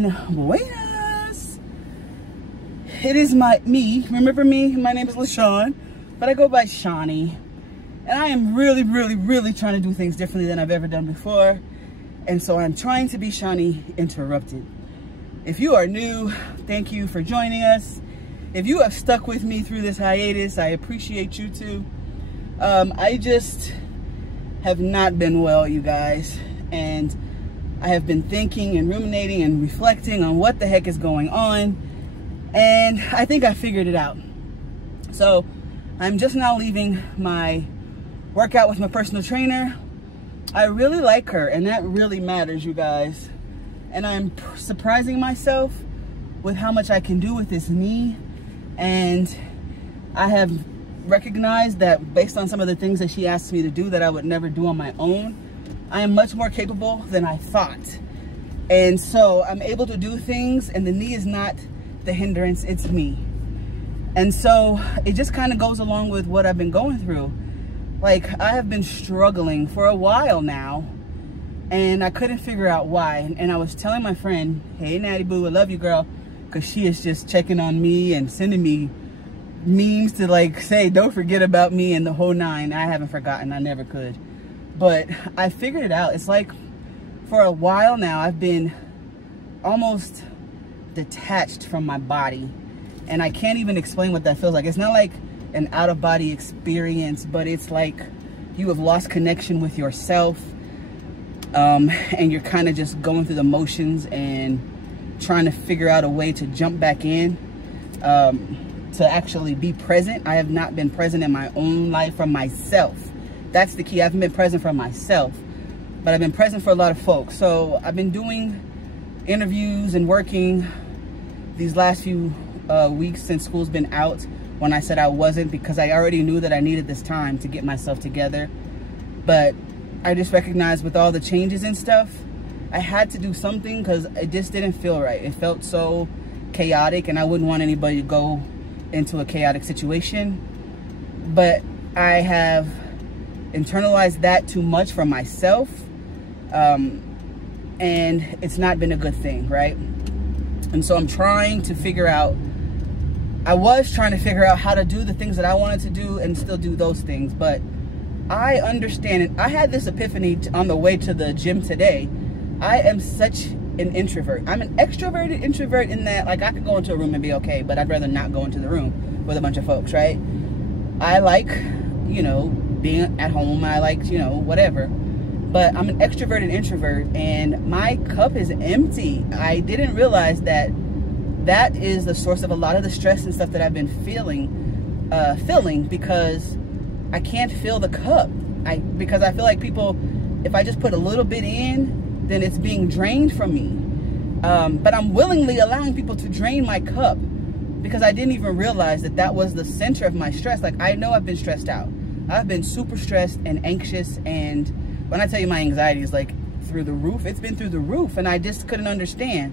Buenas. It is me. Remember me? My name is LaShawn, but I go by Shawnee. And I am really trying to do things differently than I've ever done before. And so I'm trying to be Shawnee Interrupted. If you are new, thank you for joining us. If you have stuck with me through this hiatus, I appreciate you too. I just have not been well, you guys. And I have been thinking and ruminating and reflecting on what the heck is going on. And I think I figured it out. So I'm just now leaving my workout with my personal trainer. I really like her, and that really matters, you guys. And I'm surprising myself with how much I can do with this knee. And I have recognized that based on some of the things that she asked me to do that I would never do on my own, I am much more capable than I thought. And so I'm able to do things, and the knee is not the hindrance, it's me. And so it just kind of goes along with what I've been going through. Like, I have been struggling for a while now, and I couldn't figure out why. And I was telling my friend, hey, Natty Boo, I love you, girl, because she is just checking on me and sending me memes to like say, don't forget about me and the whole nine. I haven't forgotten, I never could. But I figured it out. It's like for a while now, I've been almost detached from my body. And I can't even explain what that feels like. It's not like an out-of-body experience, but it's like you have lost connection with yourself. And you're kind of just going through the motions and trying to figure out a way to jump back in, to actually be present. I have not been present in my own life for myself. That's the key. I haven't been present for myself, but I've been present for a lot of folks. So I've been doing interviews and working these last few weeks since school's been out, when I said I wasn't, because I already knew that I needed this time to get myself together. But I just recognized with all the changes and stuff, I had to do something because it just didn't feel right. It felt so chaotic, and I wouldn't want anybody to go into a chaotic situation. But I have internalized that too much for myself, and it's not been a good thing, right? And so I'm trying to figure out, I was trying to figure out how to do the things that I wanted to do and still do those things. But I understand it. I had this epiphany on the way to the gym today. I am such an introvert. I'm an extroverted introvert in that, like, I could go into a room and be okay, but I'd rather not go into the room with a bunch of folks, right? I like, you know, being at home. I like, you know, whatever. But I'm an extroverted introvert, and my cup is empty. I didn't realize that that is the source of a lot of the stress and stuff that I've been feeling, because I can't fill the cup. Because I feel like people, if I just put a little bit in, then it's being drained from me. But I'm willingly allowing people to drain my cup, because I didn't even realize that that was the center of my stress. Like, I know I've been stressed out. I've been super stressed and anxious, and when I tell you my anxiety is like through the roof, it's been through the roof, and I just couldn't understand.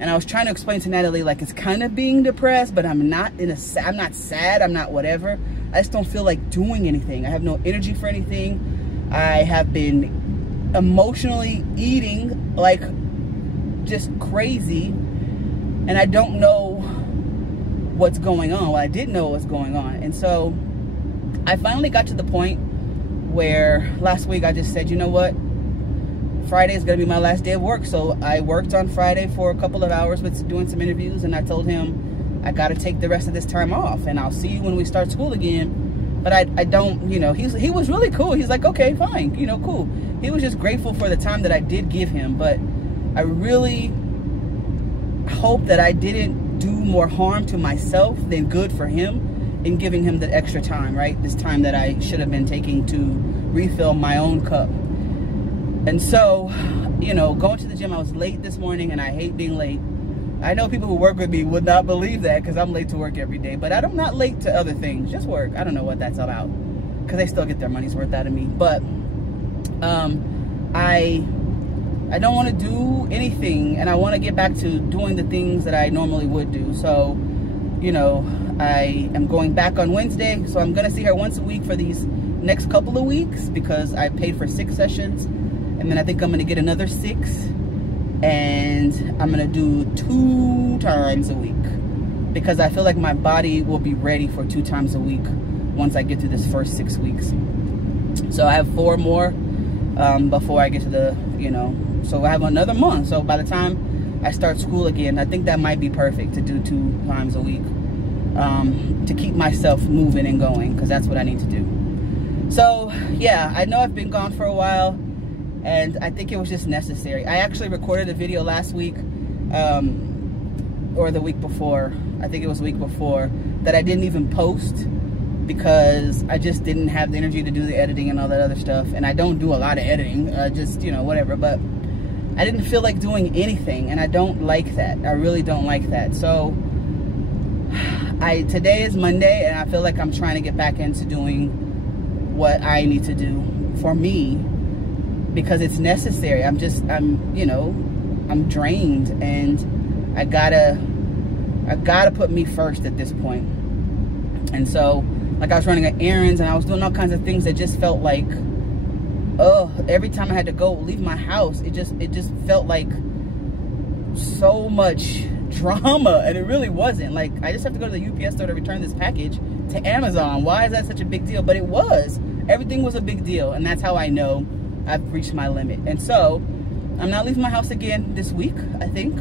And I was trying to explain to Natalie, like, it's kind of being depressed, but I'm not I'm not sad, I'm not whatever. I just don't feel like doing anything. I have no energy for anything. I have been emotionally eating like just crazy, and I don't know what's going on. Well, I didn't know what was going on. And so I finally got to the point where last week I just said, you know what? Friday is going to be my last day of work. So I worked on Friday for a couple of hours with doing some interviews, and I told him I got to take the rest of this time off, and I'll see you when we start school again. But I don't, you know, he was really cool. He's like, okay, fine, you know, cool. He was just grateful for the time that I did give him. But I really hope that I didn't do more harm to myself than good for him in giving him the extra time, right? This time that I should have been taking to refill my own cup. And so, you know, going to the gym, I was late this morning, and I hate being late. I know people who work with me would not believe that, because I'm late to work every day, but I'm not late to other things, just work. I don't know what that's about, because they still get their money's worth out of me. But I don't want to do anything, and I want to get back to doing the things that I normally would do. So, you know, I am going back on Wednesday, so I'm going to see her once a week for these next couple of weeks, because I paid for 6 sessions, and then I think I'm going to get another 6. and I'm gonna do 2 times a week because I feel like my body will be ready for 2 times a week once I get through this first 6 weeks. So I have 4 more before I get to the, you know, so I have another month. So by the time I start school again, I think that might be perfect to do 2 times a week to keep myself moving and going, because that's what I need to do. So yeah, I know I've been gone for a while, and I think it was just necessary. I actually recorded a video last week, or the week before, I think it was the week before, that I didn't even post because I just didn't have the energy to do the editing and all that other stuff. And I don't do a lot of editing, just, you know, whatever. But I didn't feel like doing anything, and I don't like that. I really don't like that. So today is Monday, and I feel like I'm trying to get back into doing what I need to do for me, because it's necessary. I'm you know, I'm drained, and I gotta put me first at this point. And so, like, I was running errands and I was doing all kinds of things that just felt like, oh, every time I had to go leave my house, it just felt like so much drama, and it really wasn't. Like, I just have to go to the UPS store to return this package to Amazon. Why is that such a big deal? But it was. Everything was a big deal, and that's how I know I've reached my limit. And so I'm not leaving my house again this week, I think,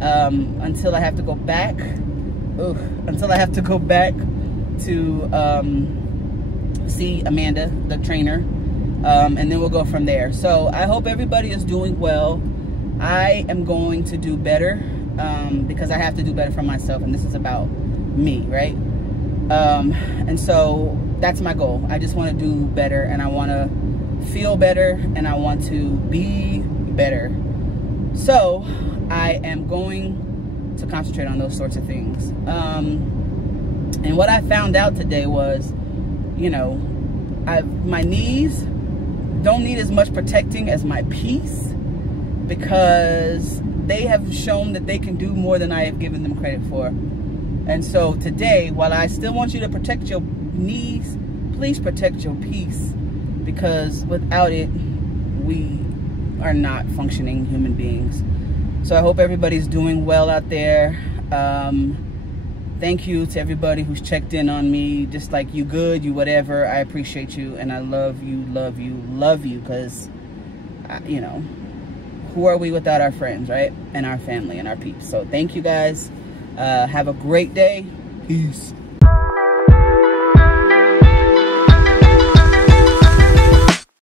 until I have to go back. Until I have to go back to see Amanda, the trainer, and then we'll go from there. So I hope everybody is doing well. I am going to do better, because I have to do better for myself, and this is about me, right? And so that's my goal. I just want to do better, and I want to feel better, and I want to be better. So I am going to concentrate on those sorts of things. And what I found out today was, you know, my knees don't need as much protecting as my peace, because they have shown that they can do more than I have given them credit for. And so today, while I still want you to protect your knees, please protect your peace, because without it, we are not functioning human beings. So I hope everybody's doing well out there. Thank you to everybody who's checked in on me, just like you good, you whatever. I appreciate you, and I love you, love you, love you, because, you know, who are we without our friends, right? And our family and our peeps. So thank you guys. Have a great day. Peace.